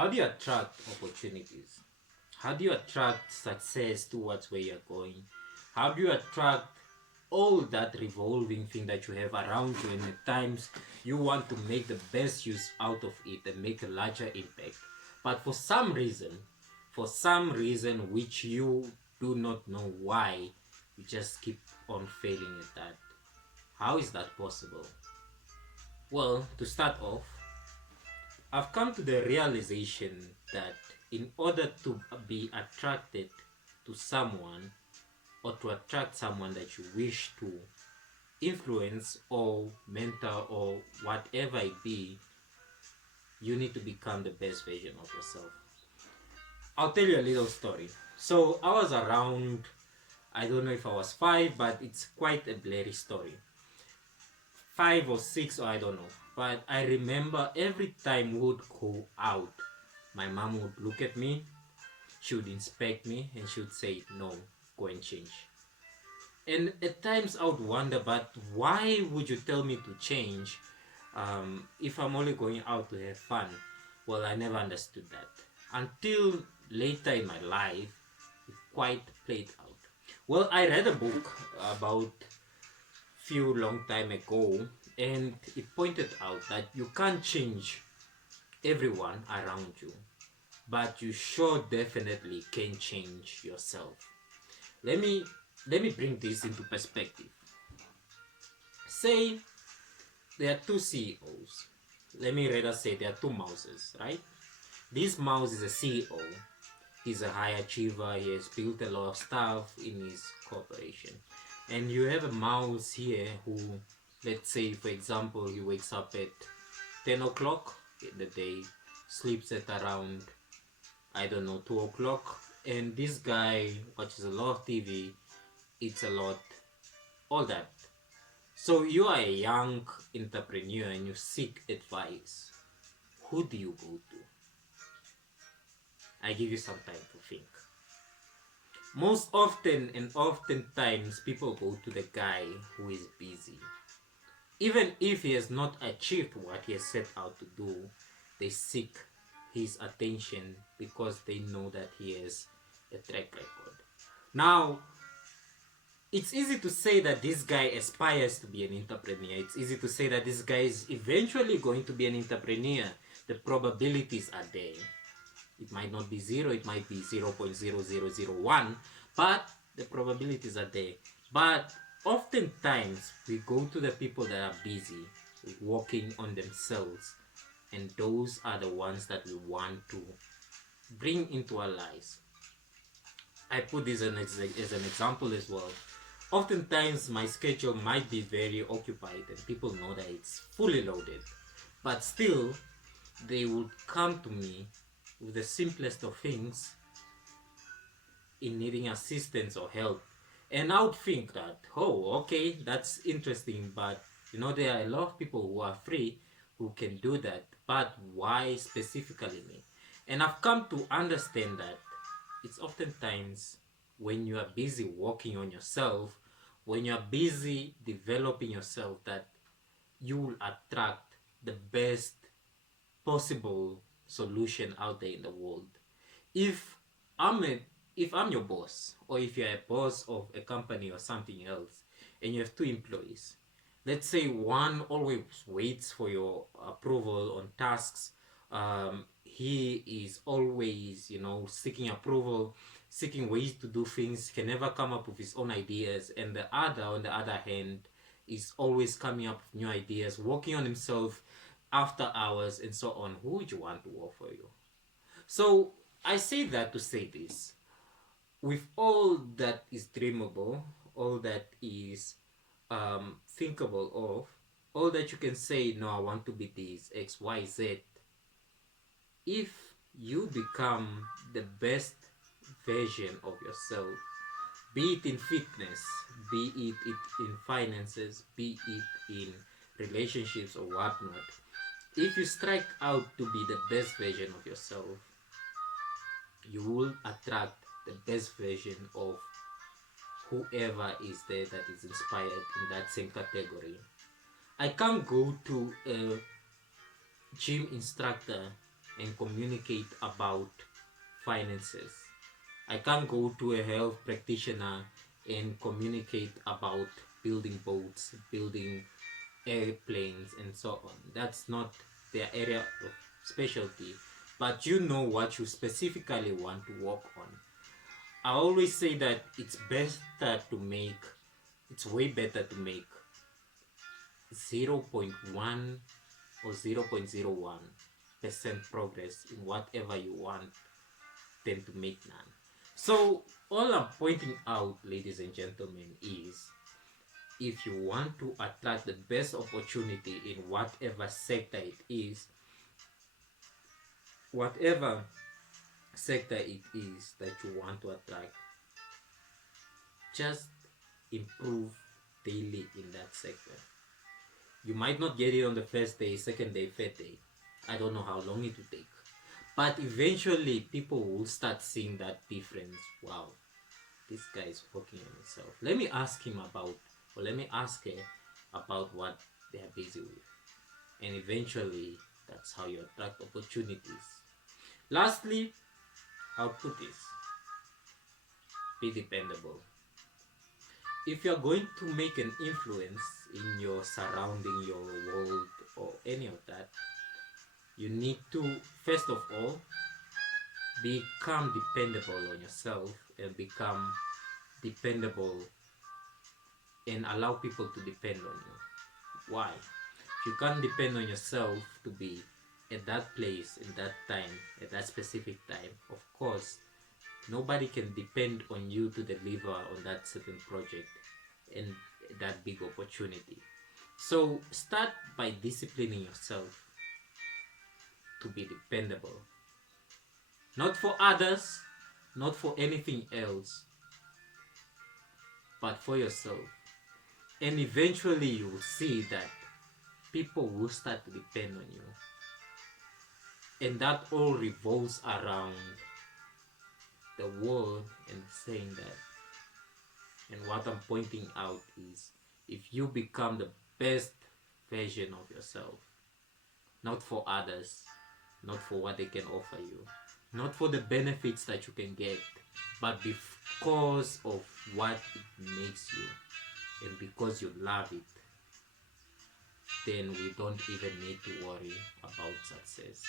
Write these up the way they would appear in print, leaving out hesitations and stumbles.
How do you attract opportunities? How do you attract success towards where you're going? How do you attract all that revolving thing that you have around you, and at times you want to make the best use out of it and make a larger impact, but for some reason which you do not know why, you just keep on failing at that. How is that possible? Well, to start off, I've come to the realization that in order to be attracted to someone, or to attract someone that you wish to influence or mentor or whatever it be, you need to become the best version of yourself. I'll tell you a little story. So I was around, I don't know if I was 5, but it's quite a blurry story. 5 or 6, or I don't know. But I remember every time we would go out, my mom would look at me, she would inspect me, and she would say, no, go and change. And at times I would wonder, but why would you tell me to change if I'm only going out to have fun? Well, I never understood that until later in my life it quite played out. Well, I read a book about few long time ago, and it pointed out that you can't change everyone around you, but you sure definitely can change yourself. Let me bring this into perspective. Say there are two CEOs. Let me rather say there are two mouses, right? This mouse is a CEO. He's a high achiever. He has built a lot of stuff in his corporation. And you have a mouse here who, let's say, for example, he wakes up at 10 o'clock in the day, sleeps at around, I don't know, 2 o'clock. And this guy watches a lot of TV, eats a lot, all that. So you are a young entrepreneur and you seek advice. Who do you go to? I give you some time to think. Most often and oftentimes people go to the guy who is busy. Even if he has not achieved what he has set out to do, they seek his attention because they know that he has a track record. Now, it's easy to say that this guy aspires to be an entrepreneur. It's easy to say that this guy is eventually going to be an entrepreneur. The probabilities are there. It might not be 0, it might be 0.0001, but the probabilities are there. But oftentimes we go to the people that are busy, working on themselves, and those are the ones that we want to bring into our lives. I put this as an example as well. Oftentimes my schedule might be very occupied and people know that it's fully loaded, but still they would come to me with the simplest of things in needing assistance or help. And I would think that, oh, okay, that's interesting, but there are a lot of people who are free who can do that, but why specifically me? And I've come to understand that it's oftentimes when you are busy working on yourself, when you are busy developing yourself, that you will attract the best possible solution out there in the world. If I'm your boss, or if you're a boss of a company or something else, and you have two employees, let's say one always waits for your approval on tasks. He is always, seeking approval, seeking ways to do things, can never come up with his own ideas. And the other, on the other hand, is always coming up with new ideas, working on himself after hours and so on. Who would you want to work for you? So I say that to say this. With all that is dreamable, all that is thinkable of, all that you can say, no, I want to be this, X, Y, Z. If you become the best version of yourself, be it in fitness, be it in finances, be it in relationships or whatnot, if you strike out to be the best version of yourself, you will attract the best version of whoever is there that is inspired in that same category. I can't go to a gym instructor and communicate about finances. I can't go to a health practitioner and communicate about building boats, building airplanes, and so on. That's not their area of specialty, but you know what you specifically want to work on. I always say that it's way better to make 0.1 or 0.01% progress in whatever you want than to make none. So all I'm pointing out, ladies and gentlemen, is if you want to attract the best opportunity in whatever sector it is, whatever sector it is that you want to attract, just improve daily in that sector. You might not get it on the first day, second day, third day. I don't know how long it will take. But eventually people will start seeing that difference. Wow, this guy is working on himself. Let me ask her about what they are busy with. And eventually, that's how you attract opportunities. Lastly, I'll put this. Be dependable. If you're going to make an influence in your surrounding, your world, or any of that, you need to, first of all, become dependable on yourself and become dependable and allow people to depend on you. Why? If you can't depend on yourself to be at that place, in that time, at that specific time, of course, nobody can depend on you to deliver on that certain project and that big opportunity. So start by disciplining yourself to be dependable. Not for others, not for anything else, but for yourself. And eventually you will see that people will start to depend on you. And that all revolves around the word and saying that. And what I'm pointing out is, if you become the best version of yourself, not for others, not for what they can offer you, not for the benefits that you can get, but because of what it makes you and because you love it, then we don't even need to worry about success.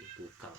It will come.